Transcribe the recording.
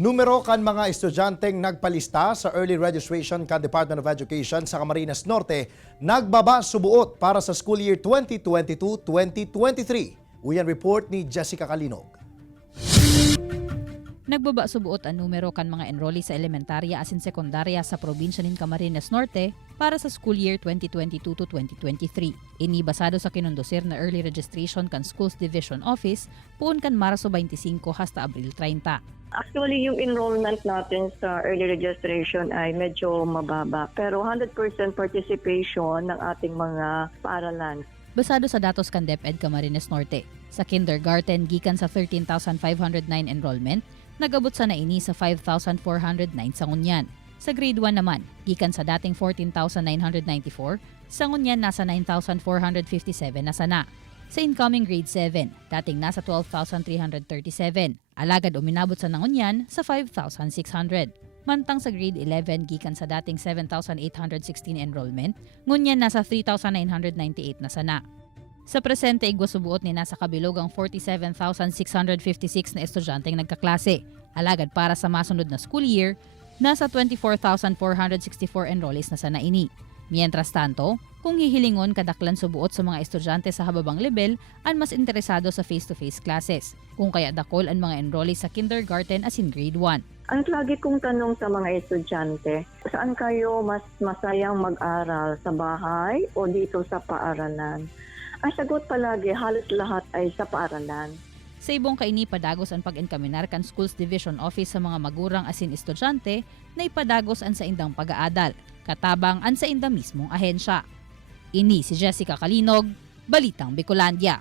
Numero kan mga estudyanteng nagpalista sa early registration kan Department of Education sa Camarines Norte nagbaba subuot para sa school year 2022-2023. Uyan report ni Jessica Kalinog. Nagbaba subuot ang numero kan mga enrollee sa elementarya asin sekundarya sa probinsya nin Camarines Norte para sa school year 2022 to 2023. Ini basado sa kinundosir na early registration kan Schools Division Office puun kan Marso 25 hasta Abril 30. Actually, yung enrollment natin sa early registration ay medyo mababa. Pero 100% participation ng ating mga paaralan. Basado sa datos kan DepEd Camarines Norte, sa kindergarten gikan sa 13,509 enrollment, nagabot sa naini sa 5,409 sa ngunyan. Sa grade 1 naman, gikan sa dating 14,994, sa ngunyan nasa 9,457 na sana. Sa incoming grade 7, dating nasa 12,337, alagad uminabot sa nangunyan sa 5,600. Mantang sa grade 11, gikan sa dating 7,816 enrollment, ngunyan nasa 3,998 na sana. Sa presente, igwasubuot ni nasa kabilugang 47,656 na estudyanteng nagkaklase. Alagad para sa masunod na school year, nasa 24,464 enrollees na sana ini. Mientras tanto, kung hihilingon kadaklan subuot sa mga estudyante sa hababang level, ang mas interesado sa face-to-face classes. Kung kaya dakol ang mga enrollees sa kindergarten as in grade 1. Ang lagi kong tanong sa mga estudyante, saan kayo mas masayang mag-aral? Sa bahay o dito sa paaralan? Ang sagot palagi, halos lahat ay sa paaralan. Sa ibong kaini padagos ang pag-enkaminar kan Schools Division Office sa mga magurang asin estudyante na ipadagos ang sa indang pag-aadal, katabang ang sa inda mismong ahensya. Ini si Jessica Kalinog, Balitang Bicolandia.